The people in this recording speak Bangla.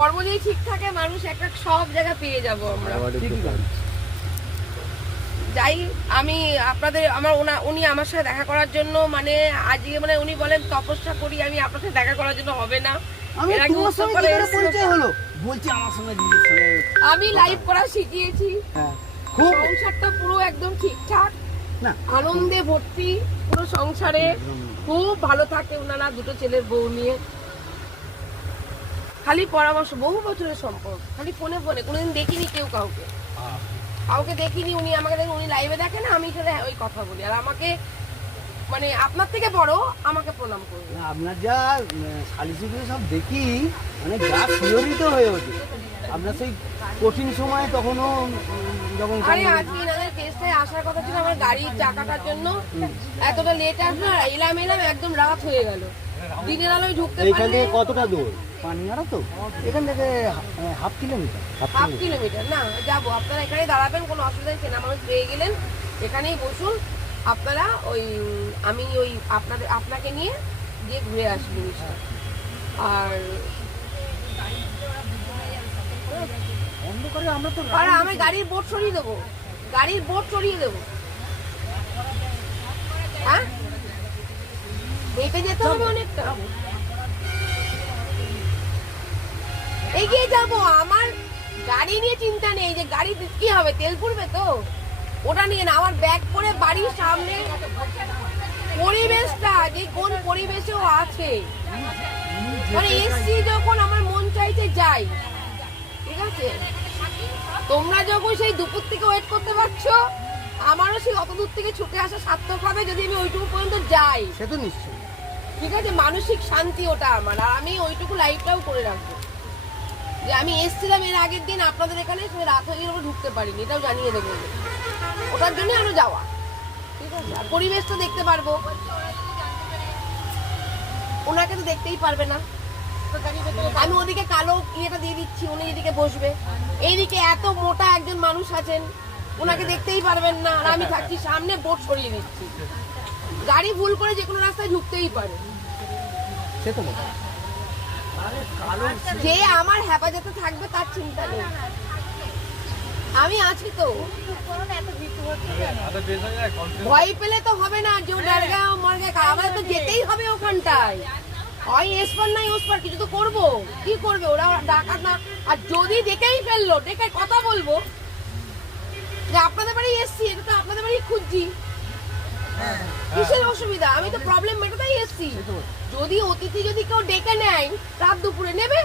কর্ম যদি ঠিক থাকে মানুষ একটা সব জায়গা পেয়ে যাবো আমরা। যাই আমি আপনাদের উনি আমার সাথে দেখা করার জন্য মানে আজকে মানে উনি বলেন তপস্যা করি আমি আপনার সাথে দেখা করার জন্য হবে না। আমি লাইভ করা শিখিয়েছি, সংসারটা পুরো একদম ঠিকঠাক আনন্দে ভর্তি পুরো সংসারে, খুব ভালো থাকে ওনারা দুটো ছেলের বউ নিয়ে। খালি পরামর্শ, বহু বছরের সম্পর্ক, খালি ফোনে ফোনে, কোনোদিন দেখিনি কেউ কাউকে দেখিনি। উনি আমাকে দেখেন, উনি লাইভে দেখেন না, আমি খালি ওই কথা বলি। আর আমাকে মানে আপনার থেকে বড় আমাকে প্রণাম করবে। আপনার যা শালিশিগুলো সব দেখি মানে যা শিহরিত হয়ে ওঠে আপনার সেই কঠিন সময় তখনও যখন আরে আজকে এনাদের কেসটায় আসার কথা ছিল, আমার গাড়ির চাকাটার জন্য এতটা লেট আসলো, এলাম একদম রাত হয়ে গেল, দিনের আলোয় ঢুকতে পারলে। এখান থেকে কতটা দূর? পানিয়ারা তো এখান থেকে হাফ কিলোমিটার না যাবো। আপনারা এখানে দাঁড়াবেন, কোনো অসুবিধা নেই, চেনা মানুষ পেয়ে গেলেন, এখানেই বসুন আপনারা। আমি আপনাকে নিয়ে গিয়ে ঘুরে আসবো জিনিসটা। আর আমি গাড়ির বোর্ড সরিয়ে দেবো, হ্যাঁ হেঁটে যেতে হবে অনেকটা, এগিয়ে যাবো। আমার গাড়ি নিয়ে চিন্তা নেই, যে গাড়ি কি হবে, তেল পুড়বে তো, ওটা নিয়ে না। আমার ব্যাগ করে বাড়ির সামনে পরিবেশটা যে কোন পরিবেশেও আছে, মানে এসছি যখন আমার মন চাইছে যাই, ঠিক আছে। তোমরা যখন সেই দুপুর থেকে ওয়েট করতে পারছো, আমারও সেই অত দূর থেকে ছুটে আসা সার্থক হবে যদি আমি ওইটুকু পর্যন্ত যাই, সে তো নিশ্চয়ই, ঠিক আছে। মানসিক শান্তি ওটা আমার, আর আমি ওইটুকু লাইফটাও করে রাখবো। যে আমি এসছিলাম এর আগের দিন আপনাদের এখানে, রাত হয়ে গেলে ঢুকতে পারিনি, এটাও জানিয়ে দেবো, ওটার জন্য আরো যাওয়া, ঠিক আছে। আর পরিবেশটা দেখতে পারবো, ওনাকে তো দেখতেই পারবে না। আমি ওদিকে কালো ইয়েটা দিয়ে দিচ্ছি, উনি এদিকে বসবে, এইদিকে এত মোটা একজন মানুষ আছেন, ওনাকে দেখতেই পারবেন না। আর আমি থাকছি সামনে, বোর্ড সরিয়ে দিচ্ছি। গাড়ি ভুল করে যে কোনো রাস্তায় ঢুকতেই পারে, যে আমার হেফাজতে থাকবে তার চিন্তা নেই, আমি আছি তো। ভয় পেলে তো হবে না, যে ডারগাঁও মরগে আমাদের তো যেতেই হবে ওখানটায়, হয় এসপার নাই ওসপার, কিছু তো করবো। কি করবে ওরা, ডাকাত না। আর যদি দেখেই ফেললো, দেখে কথা বলবো যে আপনাদের বাড়ি এসছি, এটা তো আপনাদের বাড়ি খুঁজছি, কিসের অসুবিধা, আমি তো প্রবলেম মেটাতেই এসছি। যদি অতিথি যদি কেউ ডেকে নেয় রাত দুপুরে, নেবে।